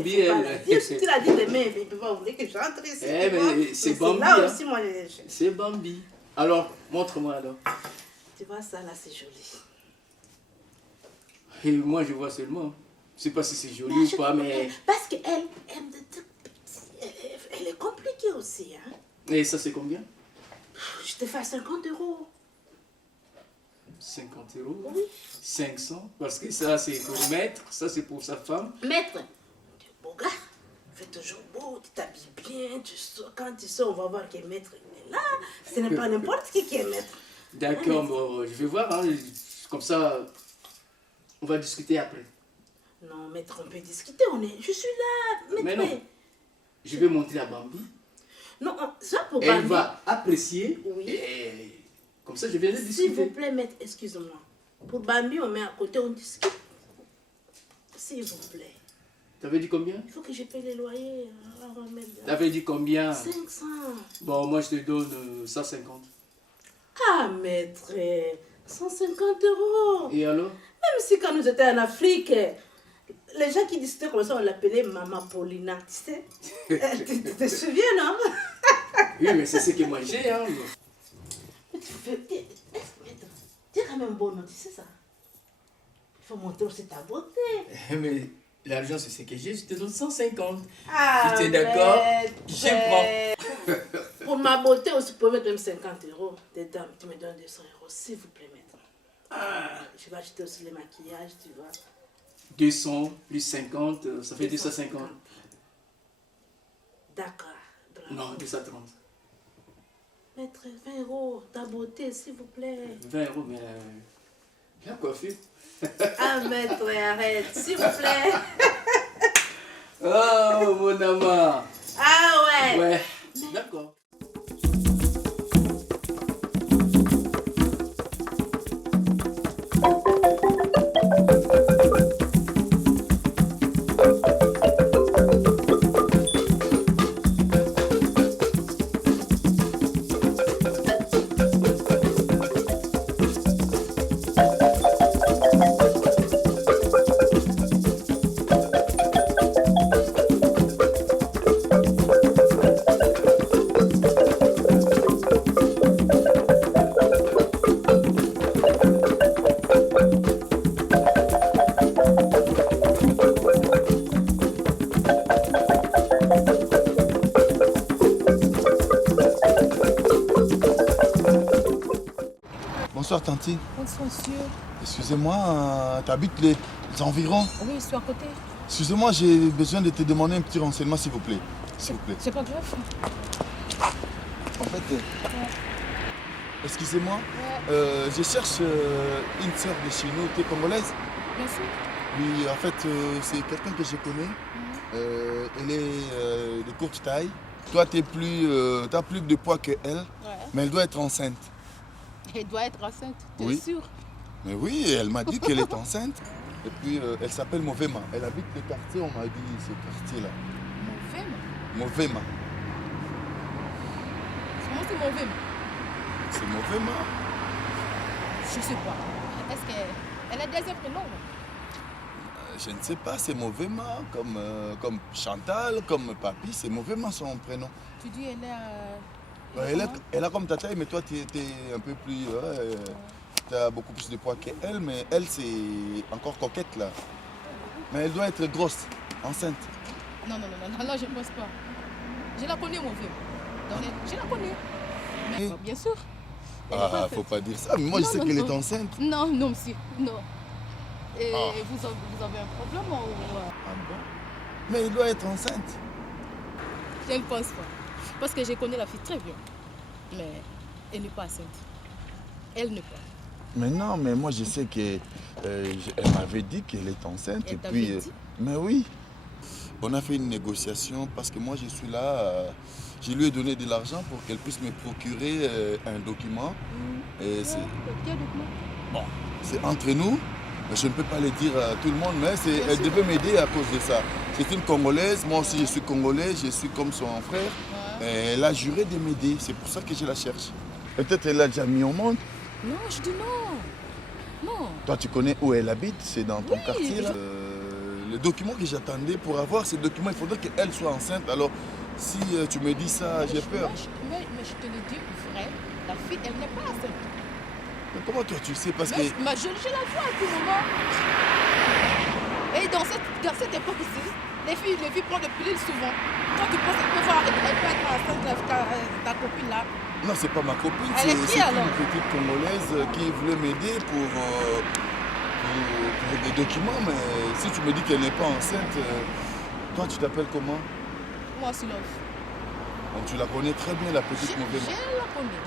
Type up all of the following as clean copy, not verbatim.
Bambi, elle. Tu l'as dit demain, il ne peut pas voulait que j'entre ici. Mais c'est Bambi. Là hein. aussi, moi, C'est Bambi. Alors, montre-moi alors. tu vois, ça là, c'est joli. Et moi, je vois seulement. Je sais pas si c'est joli ou pas, mais... Parce qu'elle aime de tout petit. Elle est compliquée aussi. Hein. Et ça, c'est combien? Je te fais 50 €. 50 €. Oui. 500. Parce que ça, c'est pour maître. Ça, c'est pour sa femme. Maître, tu es beau gars. Fais toujours beau, tu t'habilles bien. Quand tu sors, on va voir que maître est là. Ce n'est pas n'importe qui est maître. D'accord, bon, je vais voir. Hein. Comme ça, on va discuter après. Non, maître, on peut discuter. Je suis là, maître. Mais non. Je vais montrer à Bambi. Non, ça pour Elle Bambi. va apprécier. Oui. Et comme ça, je viens de S'il discuter. vous plaît, maître, excusez-moi. Pour Bambi, on met à côté, on discute. S'il vous plaît. T'avais dit combien? Il faut que je paye les loyers. T'avais dit combien? 500. Bon, moi, je te donne 150. Ah, maître, 150 €. Et alors? Même si quand nous étions en Afrique, les gens qui discutaient comme ça, on l'appelait Maman Paulina, tu sais. Tu te souviens, non? Oui, mais c'est ce que moi j'ai. Hein. Mais tu fais... Tu es quand même beau, non? Tu sais ça? Il faut montrer aussi ta beauté. Mais l'argent, c'est ce que j'ai. Je te donne 150. Ah, tu es d'accord? maître. Je prends. Pour ma beauté aussi, tu peux mettre même 50 € dedans. Tu me donnes 200 €, s'il vous plaît, maître. Je vais acheter aussi les maquillages, tu vois. 200 plus 50, ça fait 250. D'accord. Bravo. Non, 230. Maître, 20 €, ta beauté, s'il vous plaît. 20 €, mais la coiffure. Ah, maître, arrête, s'il vous plaît. Oh, mon amant. Ah ouais. Ouais, d'accord. Bonsoir Tanti. Bonsoir monsieur. Excusez-moi, tu habites les environs? Oui, je suis à côté. Excusez-moi, j'ai besoin de te demander un petit renseignement s'il vous plaît. S'il vous plaît. C'est pas grave. En fait, excusez-moi, je cherche une sœur de chez nous, tu es congolaise? Bien sûr. Oui, en fait, c'est quelqu'un que je connais. Elle est de courte taille. Toi, tu as plus de poids qu'elle, mais elle doit être enceinte. Elle doit être enceinte, tu Oui. es sûr? Mais oui, elle m'a dit qu'elle est enceinte. Et puis, elle s'appelle Movema. Elle habite le quartier, on m'a dit, ce quartier-là. Movema? Movema. Comment c'est Movema? C'est Movema. Je sais pas. Est-ce qu'elle a des prénoms? Je ne sais pas, c'est Movema, comme Chantal, comme Papi, c'est Movema son prénom. Tu dis elle est... Elle a comme ta taille, mais toi, tu étais un peu plus... tu as beaucoup plus de poids qu'elle, mais elle, c'est encore coquette, là. Mais elle doit être grosse, enceinte. Non, je ne pense pas. Je la connais, Movema. Je la connais. Mais, Et- bien sûr. Ah, faut pas dire ça, mais moi, je sais qu'elle est enceinte. Non, monsieur, non. Et vous avez un problème ou... Ah bon? Mais elle doit être enceinte. Je ne pense pas. Parce que je connais la fille très bien. Mais elle n'est pas enceinte. Elle n'est pas. Mais non, mais moi, je sais qu'elle m'avait dit qu'elle est enceinte. Elle Et t'avait puis, dit? mais oui. On a fait une négociation parce que moi, je suis là. Je lui ai donné de l'argent pour qu'elle puisse me procurer un document. Et c'est Quel document? bon, c'est entre nous. Je ne peux pas le dire à tout le monde, mais elle sûr. devait m'aider à cause de ça. C'est une Congolaise, moi aussi je suis Congolais, je suis comme son frère. Ouais. Et elle a juré de m'aider, c'est pour ça que je la cherche. Peut-être elle l'a déjà mis au monde. Non, je dis non. Non. Toi tu connais où elle habite, c'est dans ton Oui, quartier là. le document que j'attendais pour avoir ces documents, il faudrait qu'elle soit enceinte. Alors, si tu me dis ça, j'ai peur. Mais je te le dis vrai, la fille, elle n'est pas enceinte. Mais comment toi tu sais? Parce que... Mais je la vois à tout moment. Et dans cette époque-ci, les filles prennent le pilule souvent. Toi, tu penses qu'elle peut être enceinte, ta copine là? Non, c'est pas ma copine, Elle est c'est qui, alors? une petite Congolaise qui voulait m'aider pour des documents. Mais si tu me dis qu'elle n'est pas enceinte, toi tu t'appelles comment? Moi, c'est l'offre. Donc, tu la connais très bien, la petite mauvaise. Je la connais.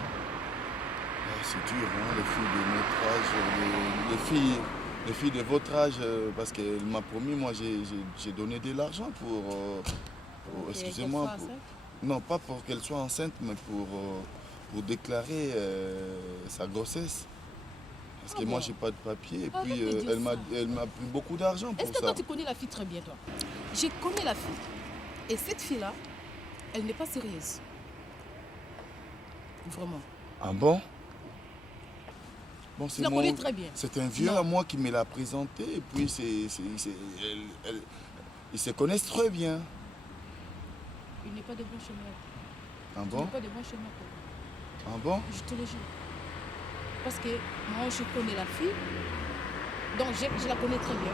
C'est dur, hein, les filles de notre âge, les filles de votre âge, parce qu'elle m'a promis, moi j'ai donné de l'argent pour excusez-moi, non pas pour qu'elle soit enceinte, mais pour déclarer sa grossesse. Parce que moi j'ai pas de papier et puis elle m'a pris beaucoup d'argent pour ça. Est-ce que toi tu connais la fille très bien, toi? Je connais la fille. Et cette fille-là, elle n'est pas sérieuse. Vraiment. Ah bon? Bon, Tu la connais très bien. C'est un vieux à moi qui me l'a présenté et puis ils se connaissent très bien. Il n'est pas de bon chemin. Ah Il bon? n'est pas de bon chemin. Ah bon? Je te le jure. Parce que moi, je connais la fille. Donc, je la connais très bien.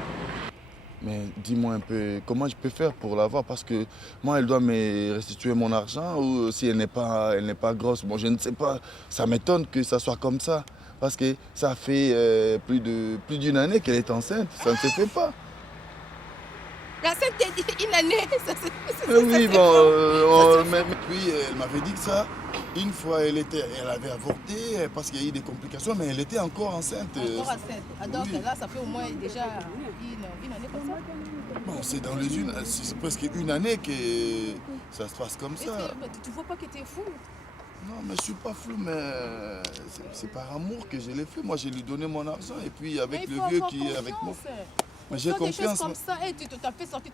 Mais dis-moi un peu, comment je peux faire pour l'avoir? Parce que moi, elle doit me restituer mon argent ou si elle n'est pas grosse. Bon, je ne sais pas. Ça m'étonne que ça soit comme ça. Parce que ça fait plus d'une année qu'elle est enceinte. Ça ne se fait pas. L'enceinte est une année. Oui, bon, mais puis elle m'avait dit que ça, une fois elle avait avorté parce qu'il y a eu des complications, mais elle était encore enceinte. Encore enceinte. Donc Oui. là, ça fait au moins déjà une année comme ça. Bon, c'est presque une année que ça se passe comme ça. Tu vois pas que tu es fou? Non, mais je suis pas flou, mais c'est par amour que je l'ai fait. Moi, je lui ai donné mon argent et puis avec le vieux qui est avec moi. Mais j'ai confiance. Des choses comme ça et tu t'as fait sortir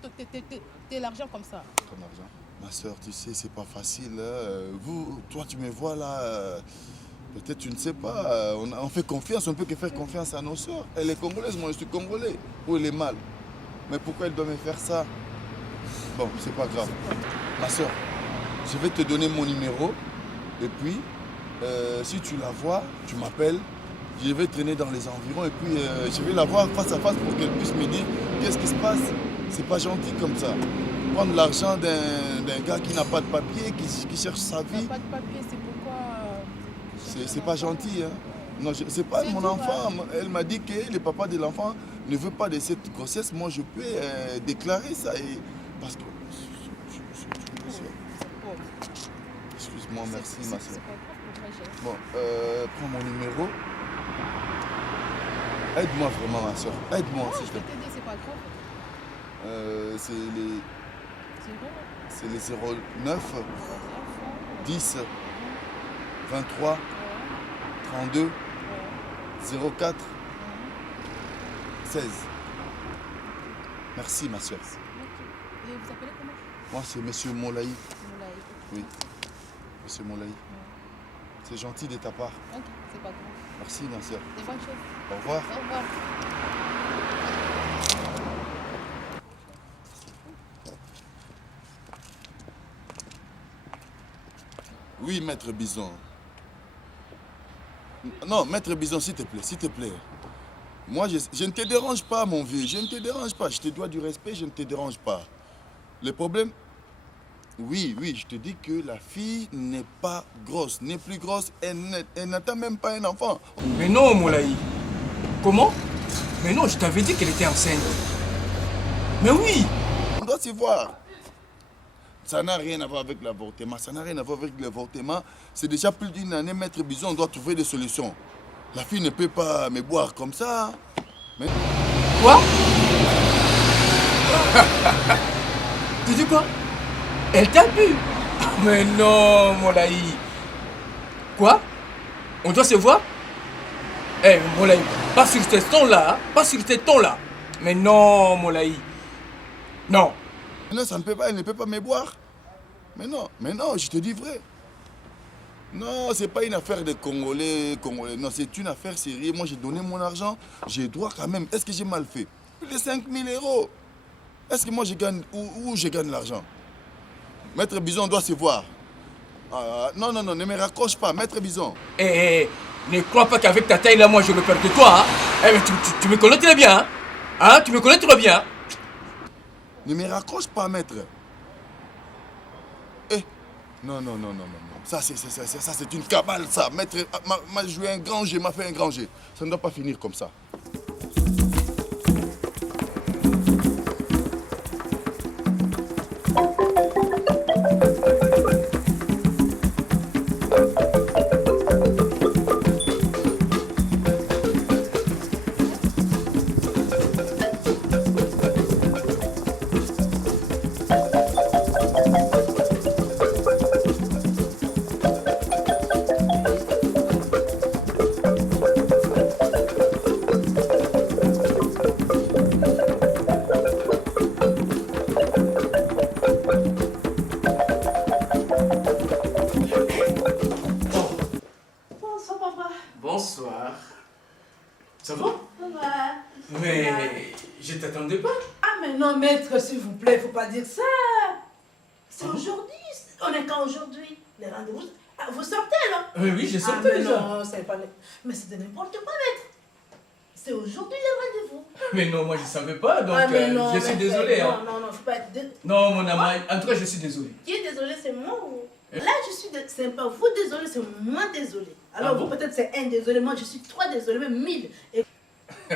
l'argent comme ça. Ton argent. Ma soeur, tu sais, c'est pas facile. Hein. Toi, tu me vois là. Peut-être tu ne sais pas. On fait confiance, on peut que faire confiance à nos soeurs. Elle est congolaise, moi je suis congolais. Ou elle est mal. Mais pourquoi elle doit me faire ça? Bon, c'est pas grave. Ma soeur, je vais te donner mon numéro. Et puis, si tu la vois, tu m'appelles. Je vais traîner dans les environs et puis je vais la voir face à face pour qu'elle puisse me dire qu'est-ce qui se passe. C'est pas gentil comme ça. Prendre l'argent d'un gars qui n'a pas de papier, qui cherche sa vie. N'a pas de papier, c'est pourquoi... C'est pas gentil. Hein. Non, c'est pas mon enfant. Elle m'a dit que le papa de l'enfant ne veut pas de cette grossesse. Moi, je peux déclarer ça. Parce que... Excuse-moi, merci ma soeur. Bon, prends mon numéro. Aide-moi vraiment ma soeur. Aide-moi s'il te plaît. C'est pas grave. C'est les 09 10 23 32 04 16. Merci ma soeur. Et vous appelez comment? Moi c'est Monsieur Molaï. Moulaï. Oui, Monsieur Molaï. C'est gentil de ta part. Ok, c'est pas grave. Merci ma soeur. Des bonnes choses. Au revoir. Au revoir. Oui, maître Bison. Non, maître Bison, s'il te plaît, s'il te plaît. Moi, je ne te dérange pas, mon vieux. Je ne te dérange pas. Je te dois du respect, je ne te dérange pas. Le problème, oui, je te dis que la fille n'est pas grosse, n'est plus grosse, elle n'atteint même pas un enfant. Mais non, Moulaï. Comment? Mais non, je t'avais dit qu'elle était enceinte. Mais oui! On doit s'y voir. Ça n'a rien à voir avec l'avortement. Ça n'a rien à voir avec l'avortement. C'est déjà plus d'une année, maître Bison, on doit trouver des solutions. La fille ne peut pas me boire comme ça. Mais... Quoi? Tu dis quoi? Elle t'a bu? Mais non, Moulaï. Quoi? On doit se voir? Eh, Moulaï, pas sur ce ton-là, hein? Pas sur ce ton-là. Mais non, Moulaï. Non. Non, ça ne peut pas, elle ne peut pas me boire. Mais non, je te dis vrai. Non, c'est pas une affaire de Congolais. Non, c'est une affaire sérieuse. Moi, j'ai donné mon argent. J'ai droit quand même. Est-ce que j'ai mal fait? Plus de 5 000 €. Est-ce que moi je gagne, où je gagne l'argent? Maître Bison doit se voir. Non, non, non, ne me raccroche pas, Maître Bison. Ne crois pas qu'avec ta taille là, moi je me perds de toi. Hein? Mais tu me connais très bien. Hein? Hein? Tu me connais très bien. Ne me raccroche pas, Maître. Non, non, non, non, non, non. Ça, c'est une cabale, ça. Maître m'a joué un grand jeu, m'a fait un grand jeu. Ça ne doit pas finir comme ça. Bonsoir, papa. Bonsoir. Ça va? Ça va? Mais je t'attendais pas. Ah, mais non, maître, s'il vous plaît, faut pas dire ça. C'est aujourd'hui. On est quand aujourd'hui? Les rendez-vous. Ah, vous sortez, là? Oui, j'ai sorti mais déjà. non, c'est pas... Mais c'est de n'importe quoi, maître. C'est aujourd'hui les rendez-vous. Mais non, moi je savais pas, donc Ah, mais non, je suis maître, désolé. Non, Hein. non, non, faut pas être... Non, mon ami, en tout cas, je suis désolé. Qui est désolé, c'est moi ou... Là, je suis... C'est pas vous désolé, c'est moi désolé. Alors, Ah vous, bon? peut-être c'est un désolé, moi, je suis trois désolés, même 1000. Et...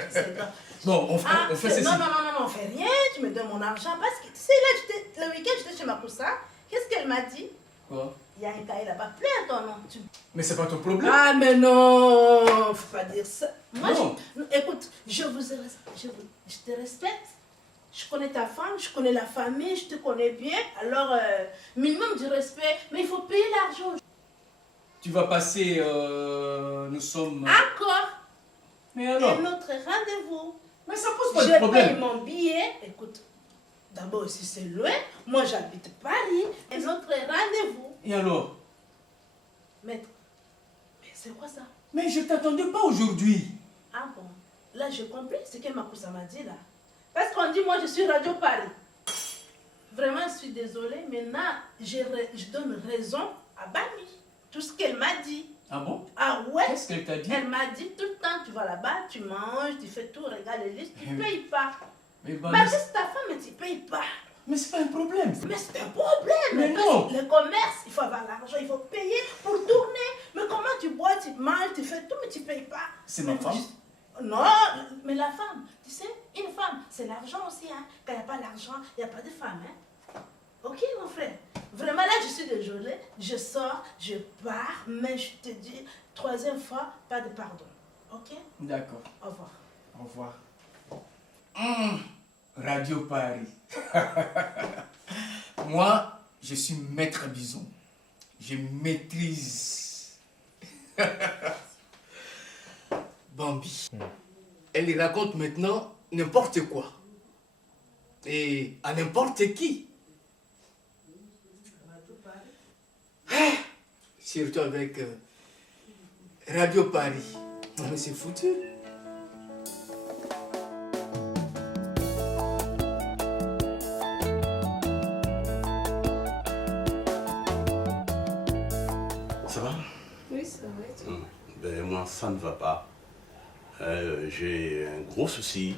C'est pas... Bon, on fait ceci. Non, non, non, non, on fait rien, tu me donnes mon argent. Parce que, tu sais, là, le week-end, j'étais chez Makusa. Qu'est-ce qu'elle m'a dit? Quoi? Il y a un cahier là-bas, plein à ton nom. Mais c'est pas ton problème. Ah, mais non, faut pas dire ça. Moi, Non. écoute, je te respecte. Je connais ta femme, je connais la famille, je te connais bien. Alors, minimum du respect, mais il faut payer l'argent. Tu vas passer, nous sommes... Encore Mais alors? un autre rendez-vous. Mais ça pose pas de Je paye problème. mon billet. Écoute, d'abord, si c'est loin, moi j'habite Paris. Un autre rendez-vous. Et alors? Maître, mais c'est quoi ça? Mais je t'attendais pas aujourd'hui. Ah bon, là j'ai compris ce que Makusa m'a dit là. Parce qu'on dit moi je suis Radio Paris. Vraiment je suis désolée, maintenant je donne raison à Bami. Tout ce qu'elle m'a dit. Ah bon? Ah ouais? Qu'est-ce qu'elle t'a dit? Elle m'a dit tout le temps, tu vas là-bas, tu manges, tu fais tout, regarde les listes, tu ne payes pas. Mais bah, Parce que c'est ta femme, mais tu ne payes pas. mais c'est pas un problème. Mais c'est un problème. Mais parce non. que le commerce, il faut avoir l'argent, il faut payer pour tourner. Mais comment tu bois, tu manges, tu fais tout, mais tu ne payes pas? C'est ma Mais femme. Non, mais la femme, tu sais, une femme, c'est l'argent aussi. Hein. Quand il n'y a pas d'argent, il n'y a pas de femme. Hein. Ok, mon frère. Vraiment, là, je suis désolée. Je sors, je pars, mais je te dis, troisième fois, pas de pardon. Ok? D'accord. Au revoir. Au revoir. Radio Paris. Moi, je suis maître Bison. Je maîtrise. Bambi. Elle lui raconte maintenant n'importe quoi. Et à n'importe qui. Surtout avec Radio Paris. Non, mais c'est foutu. Ça va? Oui, ça va. Ben, moi, ça ne va pas. J'ai un gros souci,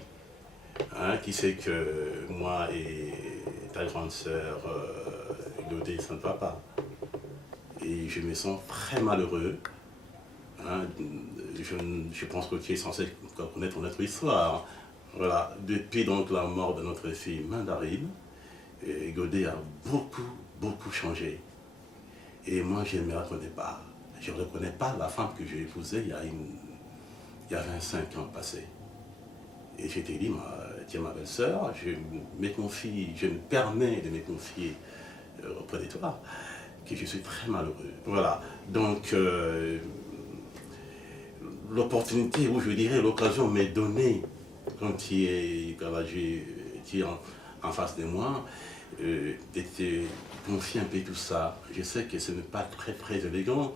hein, qui c'est que moi et ta grande sœur, Dodé, ça ne va pas. Et je me sens très malheureux. Hein. Je pense que tu es censé connaître notre histoire. Voilà. Depuis donc la mort de notre fille Mandarine, Godé a beaucoup changé. Et moi, je ne me reconnais pas. Je ne reconnais pas la femme que j'ai épousée il y a 25 ans passés. Et je t'ai dit, tu es ma belle-sœur, je me permets de me confier auprès de toi, que je suis très malheureux. Voilà. Donc, l'opportunité, ou je dirais l'occasion m'est donnée quand tu es en face de moi, de te confier un peu tout ça. Je sais que ce n'est pas très élégant,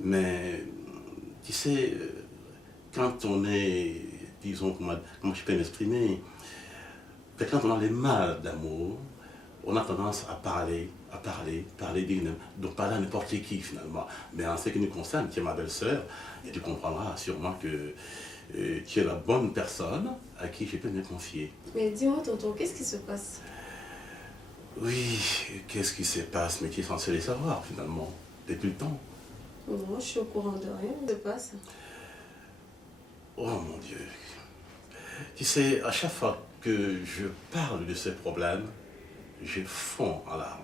mais tu sais, quand on est, disons, comment je peux m'exprimer, que quand on a les mal d'amour, on a tendance à parler, dignement, donc parler à n'importe qui finalement. Mais en ce qui nous concerne, tu es ma belle-sœur, et tu comprendras sûrement que tu es la bonne personne à qui je peux me confier. Mais dis-moi, tonton, qu'est-ce qui se passe? Oui, qu'est-ce qui se passe? Mais tu es censé les savoir finalement, depuis le temps. Moi, je suis au courant de rien. Qu'est-ce qui se passe? Oh mon Dieu. Tu sais, à chaque fois que je parle de ces problèmes, je fonds en larmes.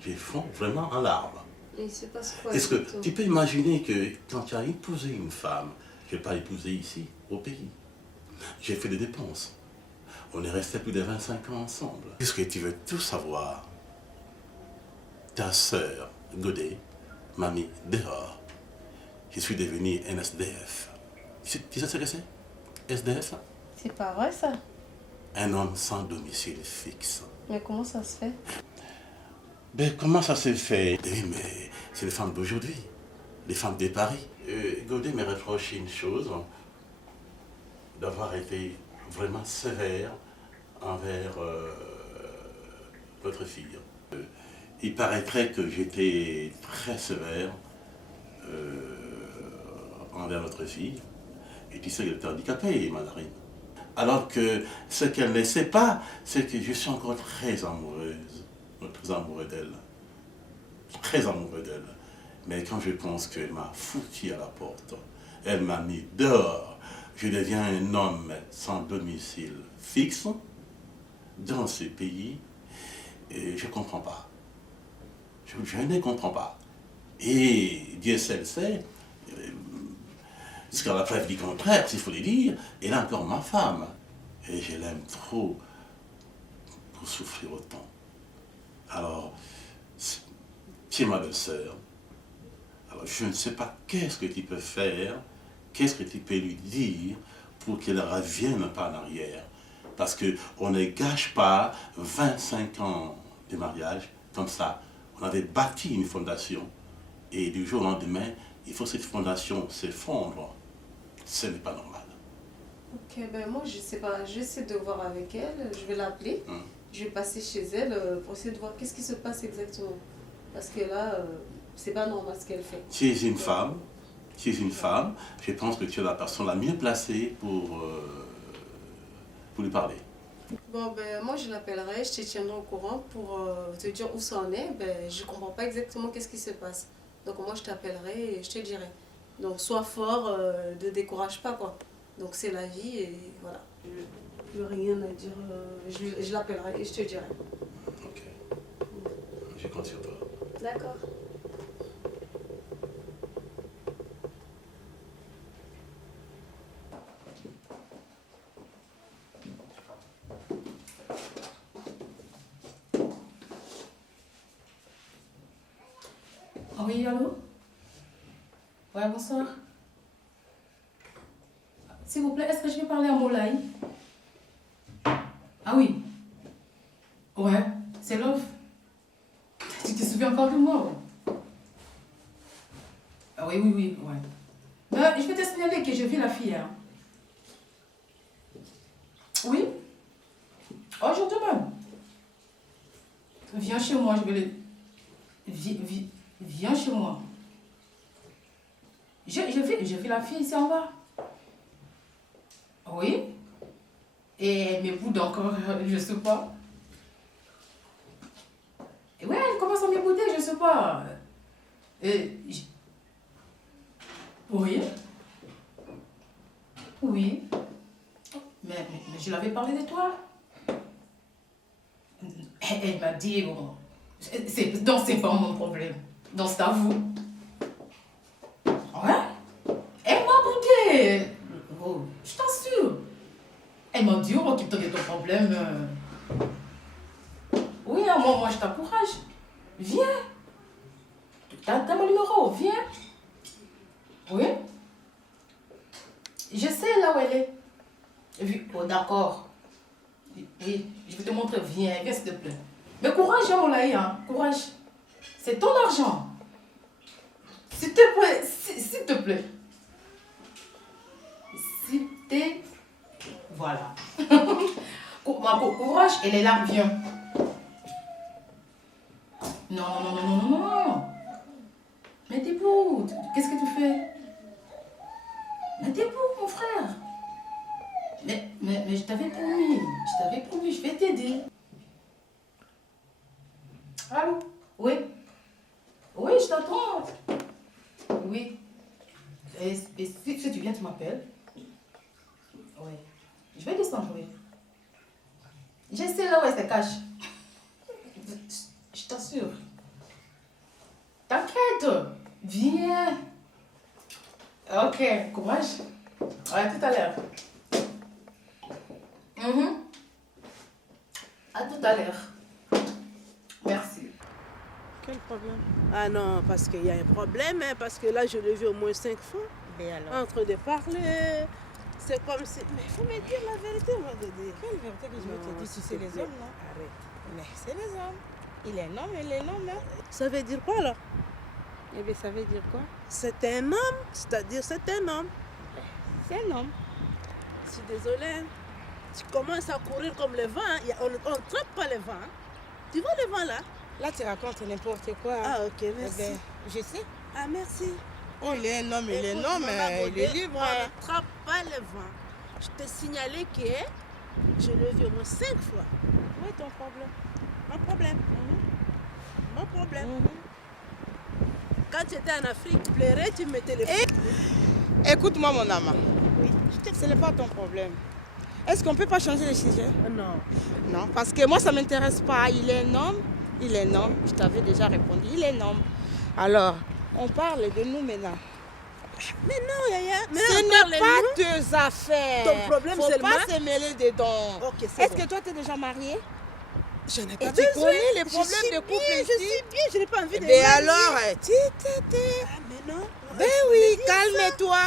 Je fonds vraiment en larmes. Et il se passe quoi? Est-ce que exactement? tu peux imaginer que quand tu as épousé une femme, je n'ai pas épousé ici, au pays, j'ai fait des dépenses. On est resté plus de 25 ans ensemble. Est-ce que tu veux tout savoir? Ta sœur, Godet, m'a mis dehors. Je suis devenu un SDF. Tu sais ce que c'est? SDF? C'est pas vrai, ça? Un homme sans domicile fixe. Mais comment ça se fait? Ben, comment ça s'est fait? Oui, mais c'est les femmes d'aujourd'hui, les femmes de Paris. Godet me reproche une chose, d'avoir été vraiment sévère envers notre fille. Il paraîtrait que j'étais très sévère envers notre fille. Et tu sais qu'elle était handicapée, Mandarine. Alors que ce qu'elle ne sait pas, c'est que je suis encore très amoureux d'elle. Très amoureux d'elle. Mais quand je pense qu'elle m'a foutu à la porte, elle m'a mis dehors, je deviens un homme sans domicile fixe dans ce pays, et je ne comprends pas. Je ne comprends pas. Et Dieu seul sait, jusqu'à la preuve du contraire, s'il faut le dire, elle est encore ma femme. Et je l'aime trop pour souffrir autant. Alors, tu es ma belle-sœur. Alors, je ne sais pas qu'est-ce que tu peux faire, qu'est-ce que tu peux lui dire pour qu'elle ne revienne pas en arrière. Parce qu'on ne gâche pas 25 ans de mariage comme ça. On avait bâti une fondation et du jour au lendemain, il faut que cette fondation s'effondre. Ce n'est pas normal. Ok, ben moi, je sais pas. Je vais essayer de voir avec elle. Je vais l'appeler. Je vais passer chez elle pour essayer de voir qu'est-ce qui se passe exactement. Parce que là, c'est pas normal ce qu'elle fait. Tu es une femme. Je pense que tu es la personne la mieux placée pour lui parler. Bon, ben moi, je l'appellerai. Je te tiendrai au courant pour te dire où ça en est. Ben, je comprends pas exactement qu'est-ce qui se passe. Donc moi, je t'appellerai et je te dirai. Donc sois fort, ne décourage pas, quoi. Donc c'est la vie et voilà. Je n'ai rien à dire. Je l'appellerai et je te dirai. Ok. Je compte sur toi. D'accord. Oui, allô? Ouais, bonsoir. S'il vous plaît, est-ce que je peux parler à Moulay? Ah oui. Ouais, c'est Love. Tu te souviens encore de moi, ouais? Ah oui, ouais. Ben, je vais te signaler que je vis la fille, hein. Oui? Aujourd'hui même. Viens chez moi, je vais le... Viens chez moi. Je vis la fille ici en bas. Oui. Et elle me boude encore, je sais pas. Ouais, elle commence à me bouder, je sais pas. Oui. Oui. Mais je l'avais parlé de toi. Elle m'a dit, bon, c'est pas mon problème. Donc c'est à vous. Ouais. Elle m'a boudé. Oh, je t'assure. Elle m'a dit, oh, occupe-toi de ton problème. Oui, moi je t'encourage. Viens. T'as mon numéro, viens. Oui. Je sais là où elle est. Oh, d'accord. Oui, je vais te montrer. Viens, s'il te plaît. Mais courage, mon laï, hein. Courage. C'est ton argent. S'il te plaît, s'il te plaît. Voilà. Courage, elle est là, viens. Non. Mais debout, qu'est-ce que tu fais? Mais debout, mon frère. Mais je t'avais promis, je vais t'aider. Allô? Oui? Oui, je t'entends. Oui. Et si tu viens, tu m'appelles. Oui. Je vais descendre, oui. Je sais là où elle se cache. Je t'assure. T'inquiète. Viens. Ok, courage. À tout à l'heure. À tout à l'heure. Merci. Quel problème? Ah non, parce qu'il y a un problème, hein, parce que là, je l'ai vu au moins 5 fois. Mais alors? En train de parler. C'est comme si... Mais il faut me dire la vérité, moi, de dire. Quelle vérité que je vais te dire si c'est les hommes, non? Arrête. Mais c'est les hommes. Il est un homme, elle est un homme. Hein? Ça veut dire quoi, alors? Eh bien, ça veut dire quoi? C'est un homme, c'est-à-dire c'est un homme. C'est un homme. Je suis désolée. Tu commences à courir comme le vent. Hein. On ne trappe pas le vent. Hein. Tu vois le vent, là? Là, tu racontes n'importe quoi. Ah, ok, Eh merci. ben, je sais. Ah, merci. Oh, il est un homme, il est un Écoute, homme, Maman il Godet, est libre. On ne trappe pas le vent. Je t'ai signalé que je l'ai vu au moins 5 fois. Où est ton problème? Mon problème. Mon problème. Mhm. Quand tu étais en Afrique, tu pleurais, tu me téléphonais. Écoute-moi, mon amant. Oui. Ce n'est pas ton problème. Est-ce qu'on ne peut pas changer le sujet? Non. Non, parce que moi, ça ne m'intéresse pas. Il est un homme, il est un homme. Je t'avais déjà répondu, il est un homme. Alors, on parle de nous maintenant. Mais non, Yaya. Mais Ce là, on n'est parle de nous. pas tes affaires. Ton problème Faut seulement- pas se mêler dedans. Ok, c'est Est-ce bon. que toi, tu es déjà marié? Je n'ai Et pas tu besoin. connais les Je problèmes suis de couple bien, ici? Je suis bien, je n'ai pas envie de Mais marier. alors, Ah, mais non. ben Je oui, peux dire ça. calme-toi.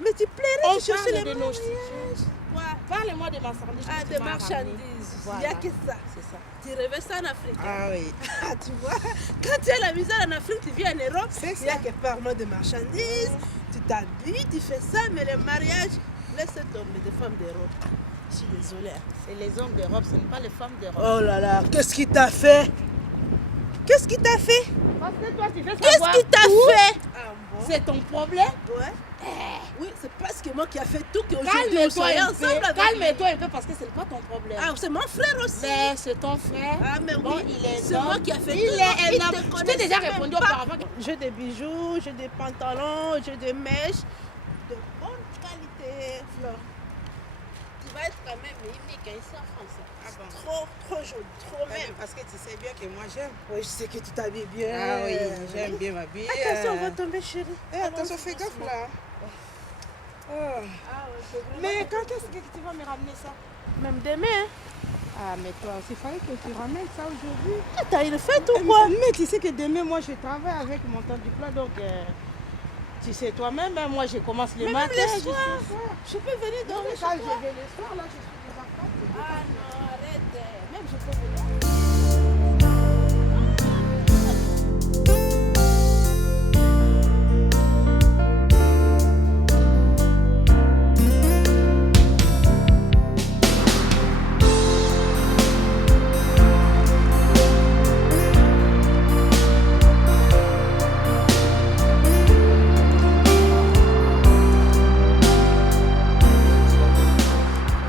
Mais tu plairais, On tu cherchais parle les de nos mariages. situations. Quoi? Parle-moi des marchandises. Ah, que des tu m'as ramenées. marchandises. Il n'y Voilà. a que ça. C'est ça. Tu rêvais ça en Afrique. Hein? Ah oui. Ah, tu vois, quand tu as la misère en Afrique, tu viens en Europe, C'est il n'y a ça. que parler de marchandises, tu t'habilles, tu fais ça, mais le mariage, laisse tomber des femmes d'Europe. Je suis désolée. C'est les hommes d'Europe, ce n'est pas les femmes d'Europe. Oh là là, qu'est-ce qui t'a fait? Qu'est-ce qui t'a fait? Parce que toi, tu fais Qu'est-ce savoir qui t'a tout. fait? Ah bon? C'est ton problème. Ouais. Oui, c'est parce que moi qui a fait tout qu'aujourd'hui nous Calme-toi soyons un peu. ensemble avec lui. Calme-toi un peu parce que ce n'est pas ton problème. Ah, c'est mon frère aussi. Mais c'est ton frère. Ah, mais Bon, oui, il est c'est un moi homme. qui a fait Il tout. est donc il un te homme. Je connaissait t'ai déjà même répondu pas. auparavant. J'ai des bijoux, j'ai des pantalons, j'ai des mèches de bonne qualité, Flore. Tu vas être quand même unique hein, ici en France. Ah bon? Trop joli, trop même. Parce que tu sais bien que moi j'aime. Oui, je sais que tu t'habilles bien. Ah oui, j'aime bien m'habiller. Attention, on va tomber, chérie. Eh, attention, fais gaffe là. Oh. Ah ouais, c'est vrai. Mais quand est-ce que tu vas me ramener ça? Même demain. Ah, mais toi aussi, il fallait que tu ramènes ça aujourd'hui. Ah, t'as une fête ou quoi? Mais tu sais que demain, moi, je travaille avec mon temps du plat, donc tu sais toi-même, hein, moi, je commence le Mais matin. même le jusqu'au soir. soir. Je peux venir Non, dormir mais chez quand toi? je vais le soir, là, je suis déjà fatiguée. Ah non, arrête. Même je peux venir.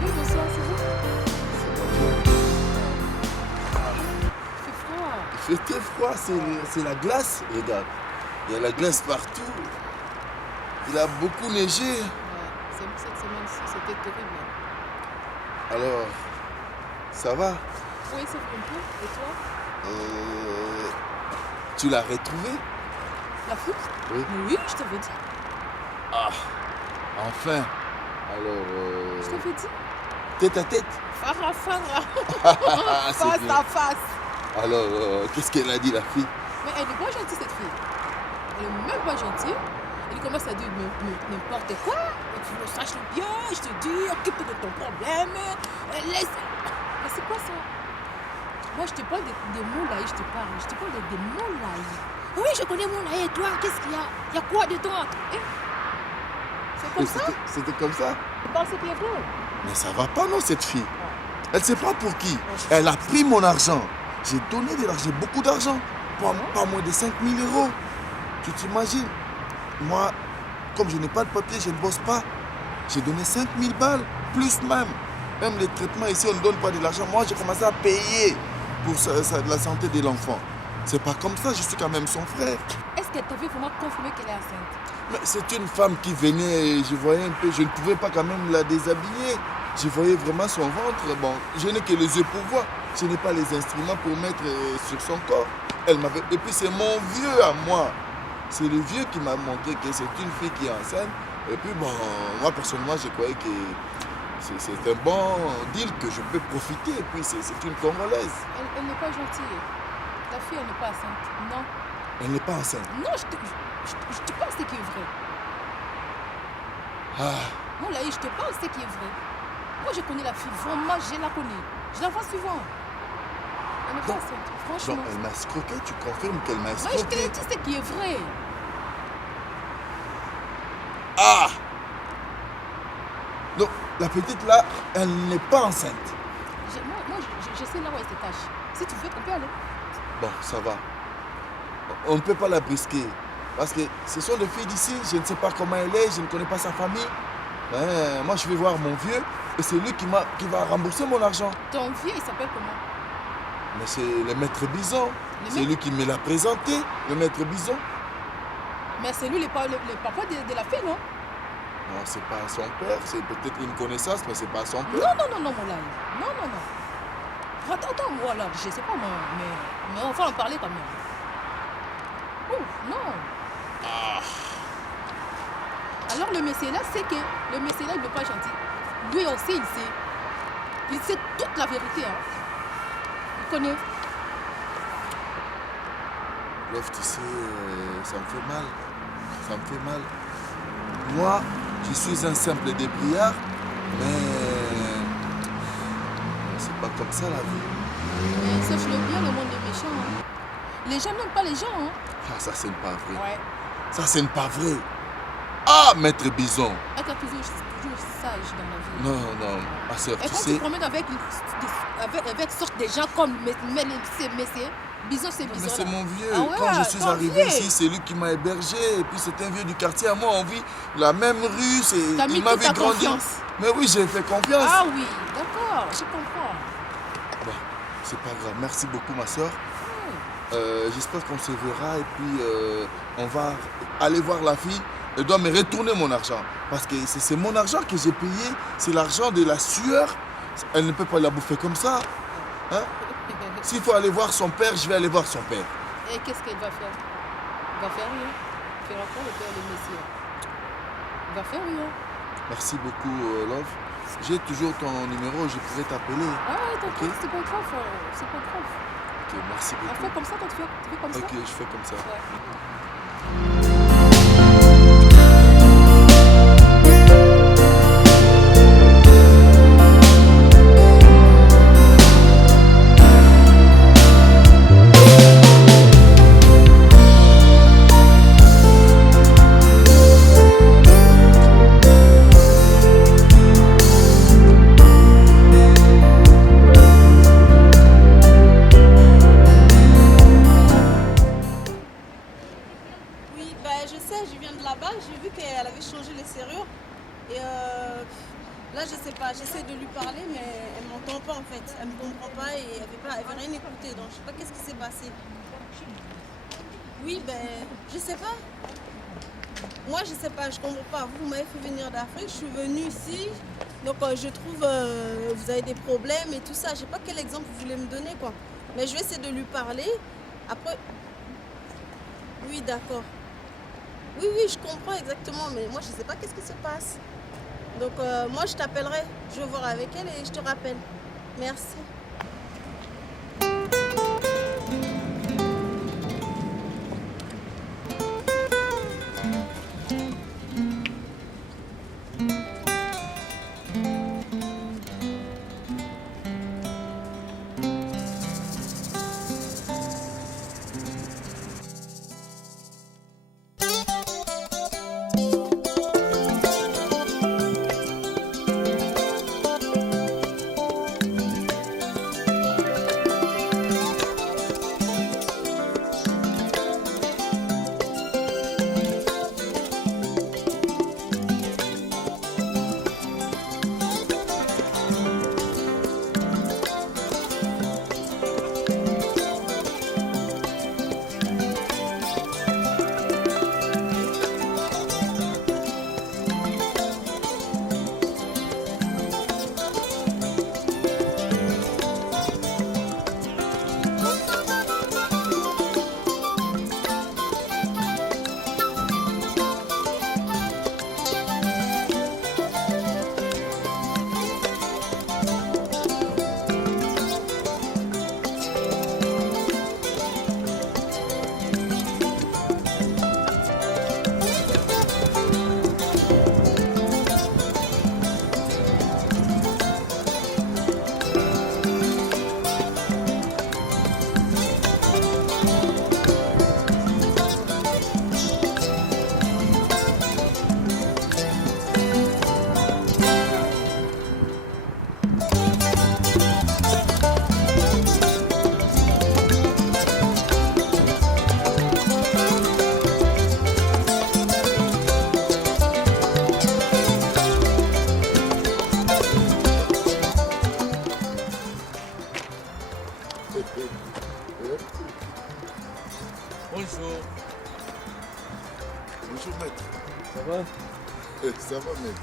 Oui, bonsoir, c'est vous? C'est froid. Il fait très froid, c'est la glace. Regarde, il y a la glace partout. Il a beaucoup neigé. Ouais, cette semaine-ci, c'était terrible. Alors, ça va? Oui, c'est un peu. Et toi? Tu l'as retrouvé? La foot? Oui. Mais oui, je t'avais dit. Ah, enfin. Alors, Je t'avais dit. tête à tête. Farah, Farah. Ah, c'est Face bien. à face. Alors, qu'est-ce qu'elle a dit, la fille? Mais elle est pas gentille, cette fille. Elle est même pas gentille. Elle commence à dire n'importe quoi. Et tu le saches bien, je te dis, occupe-toi de ton problème. Laisse. Mais c'est quoi ça? Moi, je te parle des mots là, je te parle. Je te parle des mots là. Oui, je connais mon là. Et toi, qu'est-ce qu'il y a? Il y a quoi dedans? C'est comme ça? C'était comme ça? Tu parles ce qui est vrai. Mais ça va pas, non, cette fille? Elle sait pas pour qui. Elle a pris mon argent. J'ai donné de l'argent, beaucoup d'argent. Pas moins de 5 000 euros. Tu t'imagines? Moi, comme je n'ai pas de papier, je ne bosse pas. J'ai donné 5 000 balles, plus même. Même les traitements ici, on ne donne pas de l'argent. Moi, j'ai commencé à payer pour la santé de l'enfant. C'est pas comme ça, je suis quand même son frère. Est-ce qu'elle t'avait vraiment confirmé qu'elle est enceinte? Mais c'est une femme qui venait, je voyais un peu, je ne pouvais pas quand même la déshabiller. Je voyais vraiment son ventre. Bon, je n'ai que les yeux pour voir. Je n'ai pas les instruments pour mettre sur son corps. Elle m'avait... Et puis c'est mon vieux à moi. C'est le vieux qui m'a montré que c'est une fille qui est enceinte. Et puis bon, moi personnellement, je croyais que c'est un bon deal que je peux profiter. Et puis c'est une Congolaise. Elle n'est pas gentille. La fille, elle n'est pas enceinte. Non. Elle n'est pas enceinte. Non, je te parle ce qui est vrai. Ah, Mon laï, je te parle ce qui est vrai. Moi, je connais la fille. Vraiment, je la connais. Je la vois souvent. Elle n'est pas Donc- enceinte. donc Franchement. elle m'a escroqué, tu confirmes qu'elle m'a Moi, je te escroqué? dis ce qui est vrai. Ah! Donc la petite là, elle n'est pas enceinte. Je sais là où elle se cache. Si tu veux, on peut aller. Bon, ça va. On ne peut pas la brusquer. Parce que ce sont des filles d'ici, je ne sais pas comment elle est, je ne connais pas sa famille. Mais moi, je vais voir mon vieux et c'est lui qui va rembourser mon argent. Ton vieux, il s'appelle comment? Mais c'est le maître Bison. Le C'est maître- lui qui me l'a présenté, le maître Bison. Mais c'est lui le papa de la fille, non? Non, c'est pas son père, c'est peut-être une connaissance, mais c'est pas son père. Non, mon laï. Non. Attends, voilà, je sais pas, moi, mais on va en parler quand même. Oh, non. Alors le monsieur là, c'est que le monsieur là, il n'est pas gentil. Lui aussi, il sait. Il sait toute la vérité. Hein. Il connaît. Love, tu sais, ça me fait mal. Ça me fait mal. Moi, je suis un simple débrouillard, mais c'est pas comme ça la vie. Mais sache-le bien, le monde est méchant. Hein. Les gens n'aiment pas les gens. Hein. Ah, ça, c'est pas vrai. Ouais. Ça, c'est pas vrai. Ah, maître Bison. Être toujours sage dans la vie. Non, ma soeur, Et tu quand tu sais. te promènes avec sorte de gens comme ces messieurs, Bison, c'est Mais Bison. c'est là. mon vieux. Ah ouais, Quand je suis ton arrivé vieux. ici, c'est lui qui m'a hébergé. Et puis c'est un vieux du quartier à moi. On vit la même rue. T'as mis Il m'a toute vu ta grandir. confiance. Mais oui, j'ai fait confiance. Ah oui, d'accord, je comprends. Bon, c'est pas grave. Merci beaucoup, ma soeur. J'espère qu'on se verra. Et puis on va aller voir la fille. Elle doit me retourner mon argent. Parce que c'est mon argent que j'ai payé. C'est l'argent de la sueur. Elle ne peut pas la bouffer comme ça. Hein? S'il faut aller voir son père, je vais aller voir son père. Et qu'est-ce qu'elle va faire? Il va faire rien. Tu racontes le père de Messie. Il va faire rien. Merci beaucoup, Love. J'ai toujours ton numéro, je pourrais t'appeler. Ah, t'inquiète, Ok. c'est pas grave. C'est pas grave. Ok, merci On fait beaucoup. comme ça quand tu fais comme ça. Ok, je fais comme ça. Ouais. Oui, bah, je sais, je viens de là-bas, j'ai vu qu'elle avait changé les serrures. Et là, je sais pas, j'essaie de lui parler, mais elle m'entend pas en fait. Elle me comprend pas et elle veut rien écouter. Donc, je sais pas qu'est-ce qui s'est passé. Oui, ben, je sais pas. Moi, je sais pas, je comprends pas. Vous m'avez fait venir d'Afrique, je suis venue ici. Donc, je trouve vous avez des problèmes et tout ça. Je sais pas quel exemple vous voulez me donner, quoi. Mais je vais essayer de lui parler. Après. Oui, d'accord. Oui, je comprends exactement, mais moi, je sais pas qu'est-ce qui se passe. Donc, moi, je t'appellerai. Je vais voir avec elle et je te rappelle. Merci. Bonjour. Bonjour, maître. Ça va? Ça va, maître.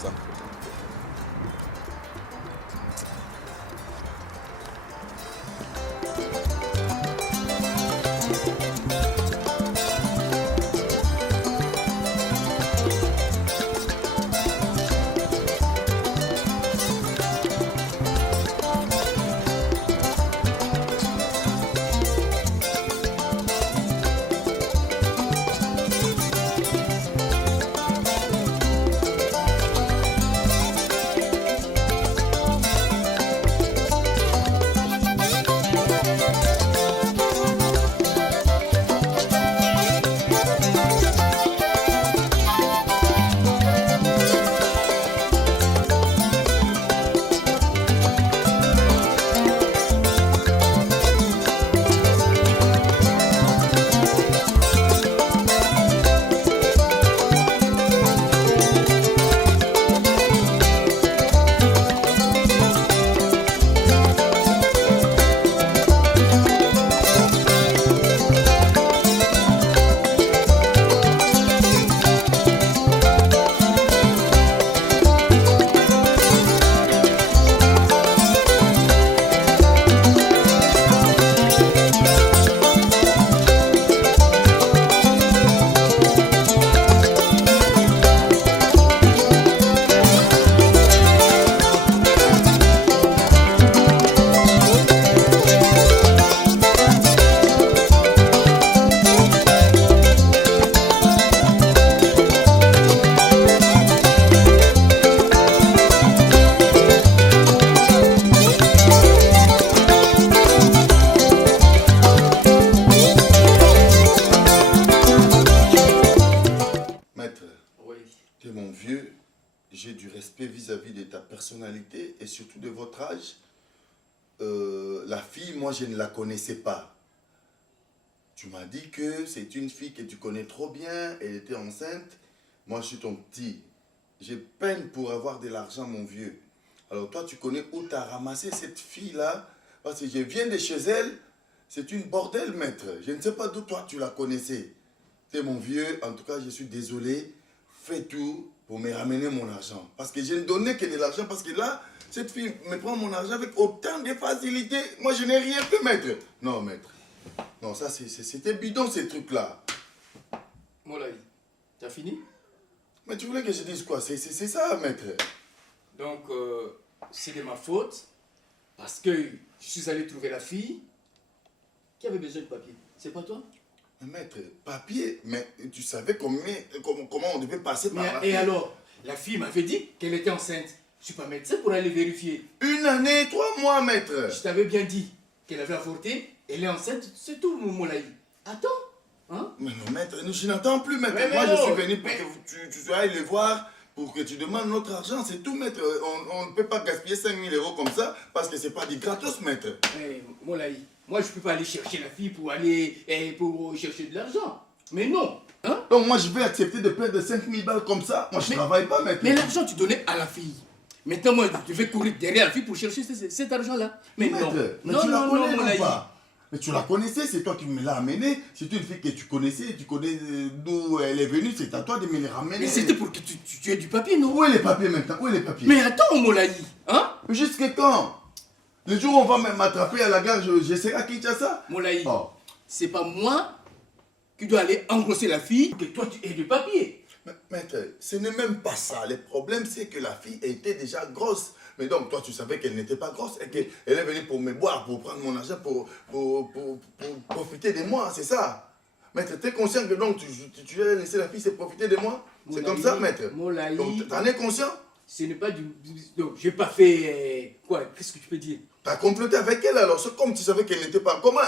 Ça. Tu es mon vieux, j'ai du respect vis-à-vis de ta personnalité et surtout de votre âge. La fille, moi, je ne la connaissais pas. Tu m'as dit que c'est une fille que tu connais trop bien, elle était enceinte. Moi, je suis ton petit. J'ai peine pour avoir de l'argent, mon vieux. Alors toi, tu connais où tu as ramassé cette fille-là? Parce que je viens de chez elle, c'est une bordel, maître. Je ne sais pas d'où toi tu la connaissais. Tu es mon vieux, en tout cas, je suis désolé. Fais tout pour me ramener mon argent. Parce que je ne donnais que de l'argent, parce que là, cette fille me prend mon argent avec autant de facilité. Moi, je n'ai rien fait, maître. Non, maître. Non, ça, c'était bidon, ces trucs-là. Moulaï, tu as fini? Mais tu voulais que je dise quoi? C'est ça, maître. Donc, c'est de ma faute, parce que je suis allé trouver la fille qui avait besoin de papier. C'est pas toi? Mais maître, papier, mais tu savais comment on devait passer par la fille. Et alors, la fille m'avait dit qu'elle était enceinte. Je suis pas médecin pour aller vérifier. 1 année, 3 mois, maître. Je t'avais bien dit qu'elle avait avorté, elle est enceinte, c'est tout, mon Moulaï. Attends, hein? Mais non, maître, je n'attends plus, maître. Mais moi, non, je suis venu pour que tu ailles les voir, pour que tu demandes notre argent, c'est tout, maître. On ne peut pas gaspiller 5 000 € comme ça, parce que c'est pas du gratos, maître. Hey, Moulaï, moi je peux pas aller chercher la fille pour aller pour chercher de l'argent. Mais non, hein? Donc moi, je vais accepter de perdre 5 000 balles comme ça. Moi, je ne travaille pas, maître. Mais l'argent, tu donnais à la fille. Maintenant, moi, je vais courir derrière la fille pour chercher cet argent-là. Mais maître, non, mais non, tu la non, connais non, ou Moulaï. pas? Mais tu la connaissais, c'est toi qui me l'as amenée. C'est une fille que tu connaissais, tu connais d'où elle est venue, c'est à toi de me les ramener. Mais c'était pour que tu aies du papier, non? Où est les papiers maintenant? Où est les papiers? Mais attends, Moulaï, hein? Jusqu'à quand? Le jour où on va m'attraper à la gare, je serai à Kinshasa? Moulaï, Oh. c'est pas moi qui dois aller engrosser la fille pour que toi tu aies du papier. Mais, maître, ce n'est même pas ça. Le problème, c'est que la fille était déjà grosse. Mais donc, toi, tu savais qu'elle n'était pas grosse et qu'elle est venue pour me boire, pour prendre mon argent, pour profiter de moi, c'est ça. Maître, tu es conscient que donc tu as laissé la fille se profiter de moi? C'est comme ça, maître? Moulaï, Donc, t'en es conscient? ce n'est pas du... Donc, j'ai pas fait... quoi? Qu'est-ce que tu peux dire? T'as comploté avec elle alors? C'est comme tu savais qu'elle n'était pas... Comment?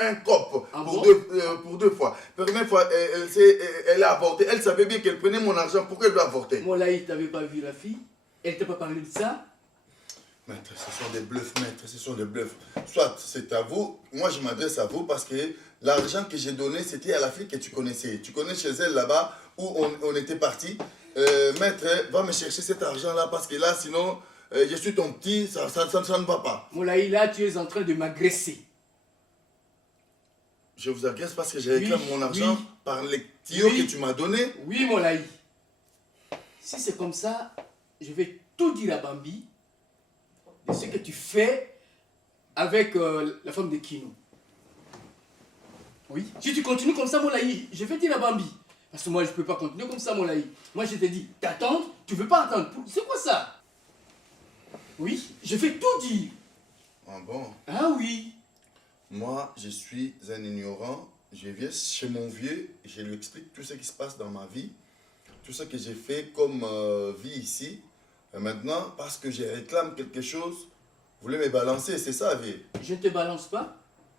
un cop Ah pour, bon? pour 2 fois. Première fois, elle a avorté. Elle savait bien qu'elle prenait mon argent. Pourquoi elle doit avorter? Moulaï, t'avais pas vu la fille? Elle t'a pas parlé de ça? Maître, ce sont des bluffs, maître, ce sont des bluffs. Soit c'est à vous, moi je m'adresse à vous parce que l'argent que j'ai donné, c'était à la fille que tu connaissais. Tu connais chez elle là-bas où on était parti. Maître, va me chercher cet argent-là parce que là, sinon, je suis ton petit, ça ne va pas. Moulaï, là, tu es en train de m'agresser. Je vous agresse parce que j'ai réclamé Oui, mon argent oui. par les tuyaux Oui. que tu m'as donnés. Oui, Moulaï. Si c'est comme ça, je vais tout dire à Bambi de ce que tu fais avec la femme de Kino. Oui. Si tu continues comme ça, Moulaï, je vais dire à Bambi. Parce que moi, je ne peux pas continuer comme ça, Moulaï. Moi, je t'ai dit d'attendre, tu ne veux pas attendre. C'est quoi ça? Oui, je vais tout dire. Ah bon? Ah oui. Moi, je suis un ignorant. Je viens chez mon vieux, je lui explique tout ce qui se passe dans ma vie, tout ce que j'ai fait comme vie ici. Et maintenant, parce que je réclame quelque chose, vous voulez me balancer, c'est ça, vieux? Je ne te balance pas.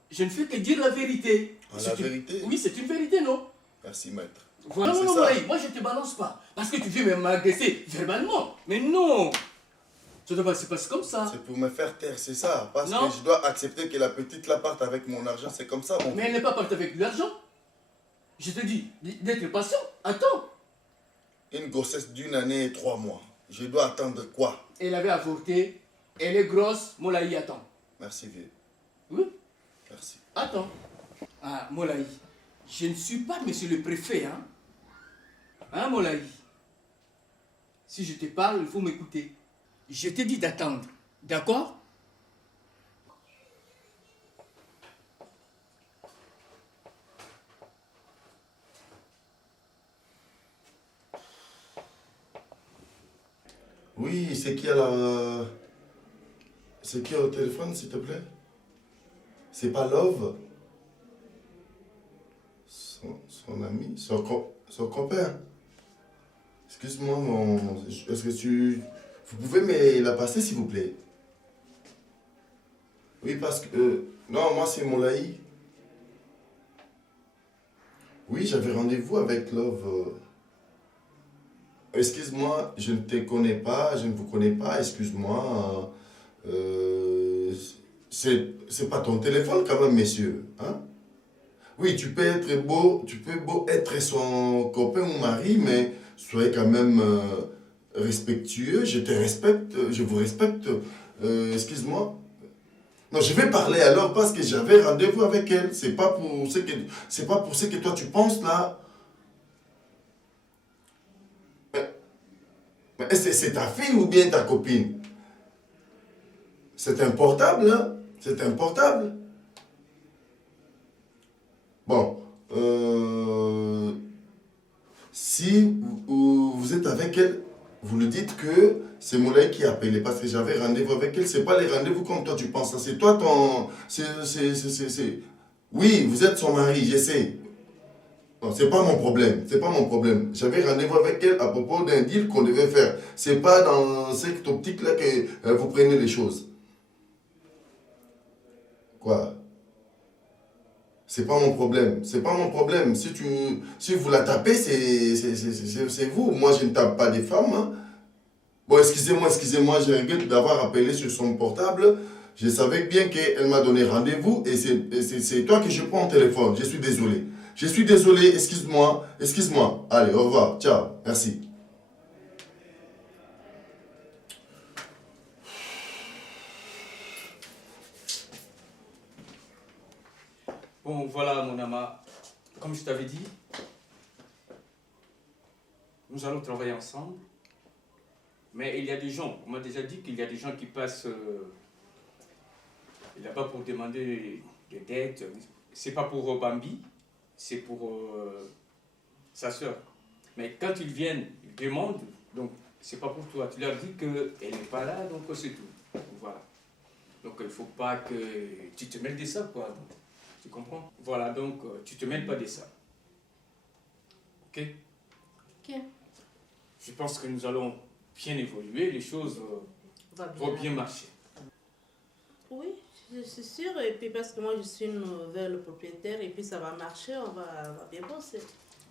Je ne fais que dire la vérité. Ah, C'est la une- vérité? Oui, c'est une vérité, non? Merci, maître. Voilà, non, C'est non, ça. Moulaï, moi je ne te balance pas. Parce que tu veux m'agresser verbalement. Mais non. Ça doit pas se passer comme ça. C'est pour me faire taire, c'est ça. Parce Non. que je dois accepter que la petite là parte avec mon argent, c'est comme ça, mon Mais vieux. elle n'est pas partie avec de l'argent. Je te dis d'être patient. Attends. Une grossesse d'1 année et 3 mois. Je dois attendre quoi? Elle avait avorté. Elle est grosse. Moulaï, attends. Merci, vieux. Oui, Merci. attends. Ah, Moulaï, je ne suis pas monsieur le préfet, hein? Hein, Moulaï? Si je te parle, il faut m'écouter. Je t'ai dit d'attendre. D'accord? Oui, c'est qui à la... C'est qui au téléphone, s'il te plaît? C'est pas Love? Son ami? Son copain? Excuse-moi, est-ce que tu... Vous pouvez me la passer, s'il vous plaît? Oui, parce que... non, moi, c'est Moulaï. Oui, j'avais rendez-vous avec Love. Excuse-moi, je ne te connais pas, je ne vous connais pas, excuse-moi. C'est pas ton téléphone quand même, messieurs. Hein? Oui, tu peux être beau, tu peux beau être son copain ou mari, mais soyez quand même respectueux. Je te respecte, je vous respecte. Excuse-moi. Non, je vais parler alors parce que j'avais rendez-vous avec elle. C'est pas pour ce que toi tu penses là. Mais c'est ta fille ou bien ta copine? C'est un portable, hein? C'est un portable. Bon, si vous êtes avec elle, vous lui dites que c'est Moulay qui a appelé parce que j'avais rendez-vous avec elle. C'est pas les rendez-vous comme toi tu penses. C'est toi ton... Oui, vous êtes son mari, je sais. Non, c'est pas mon problème, c'est pas mon problème. J'avais rendez-vous avec elle à propos d'un deal qu'on devait faire. C'est pas dans cette optique-là que vous prenez les choses. Quoi? C'est pas mon problème, c'est pas mon problème. Si vous la tapez, c'est vous. Moi, je ne tape pas des femmes. Hein. Bon, excusez-moi, je regrette d'avoir appelé sur son portable. Je savais bien qu'elle m'a donné rendez-vous et c'est toi que je prends au téléphone. Je suis désolé. Je suis désolé, excuse-moi. Allez, au revoir, ciao, merci. Bon, voilà, mon ama. Comme je t'avais dit, nous allons travailler ensemble. Mais il y a des gens, on m'a déjà dit qu'il y a des gens qui passent là-bas pour demander des dettes. C'est pas pour Bambi, c'est pour sa soeur. Mais quand ils viennent, ils demandent, donc c'est pas pour toi. Tu leur dis qu'elle n'est pas là, donc c'est tout. Voilà. Donc il ne faut pas que tu te mêles de ça, quoi. Donc, tu comprends? Voilà, donc tu te mêles pas de ça. Ok? Ok. Je pense que nous allons bien évoluer, les choses vont bien marcher. Oui, Je suis sûre, et puis parce que moi je suis une nouvelle propriétaire, et puis ça va marcher, on va bien bosser.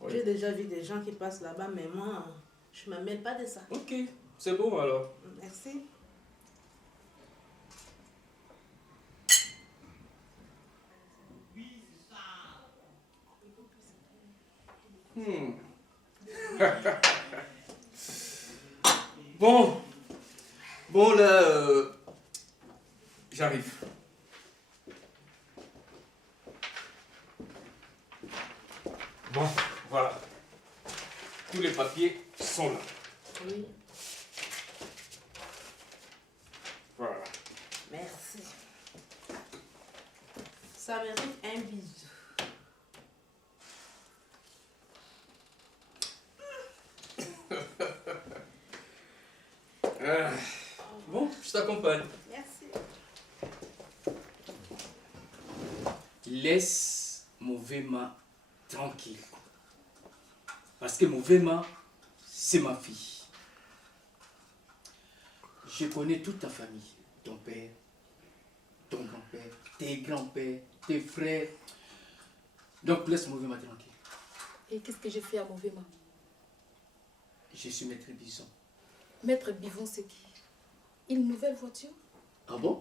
Oui. J'ai déjà vu des gens qui passent là-bas, mais moi, je ne me mêle pas de ça. Ok, c'est bon alors. Merci. Bon. Bon, là, j'arrive. Bon, voilà. Tous les papiers sont là. Oui, Voilà. merci. Ça mérite un bisou. Bon, je t'accompagne. Merci. Laisse Mouvema tranquille. Parce que Mouvema, c'est ma fille. Je connais toute ta famille. Ton père, ton grand-père, tes grands-pères, tes frères. Donc laisse Mouvema tranquille. Et qu'est-ce que j'ai fait à mauvais main? Je suis maître Bison. Maître Bivon, c'est qui? Une nouvelle voiture? Ah bon?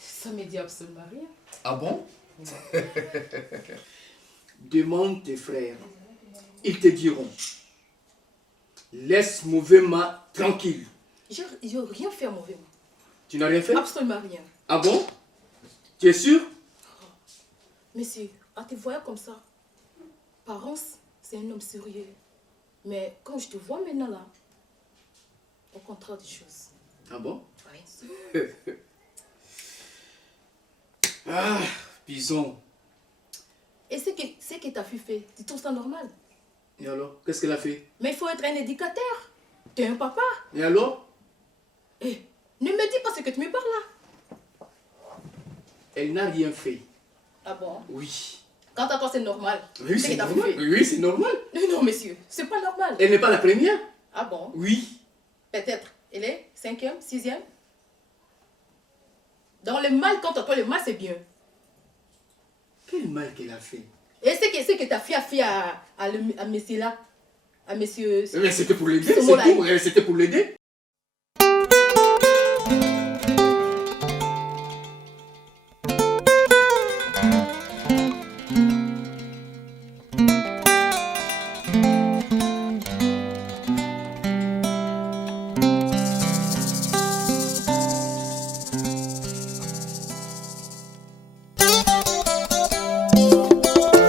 Ça me dit absolument rien. Ah bon? Demande tes frères. Ils te diront. Laisse Mouvema tranquille. J'ai rien fait à mauvais main. Tu n'as rien fait? Absolument rien. Ah bon? Tu es sûr? Monsieur, en te voyant comme ça, Parence, c'est un homme sérieux. Mais quand je te vois maintenant là, au contraire des choses. Ah bon? Oui. Ah, Bison. Et ce que ta fille fait, tu trouves ça normal? Et alors? Qu'est-ce qu'elle a fait? Mais il faut être un éducateur. Tu es un papa. Et alors? Eh, ne me dis pas ce que tu me parles là. Elle n'a rien fait. Ah bon? Oui. Quant à toi, c'est normal. Oui, Ce c'est que ta fille normal. fait. Oui, c'est normal. Non, monsieur, c'est pas normal. Elle n'est pas la première? Ah bon? Oui. Peut-être. Elle est 5e, 6e. Dans le mal, quant à toi, le mal, c'est bien. Quel mal qu'elle a fait? Et ce que ta fille a fait à monsieur là, à monsieur... Mais c'était pour l'aider, Ce c'est mot-là. tout. C'était pour l'aider.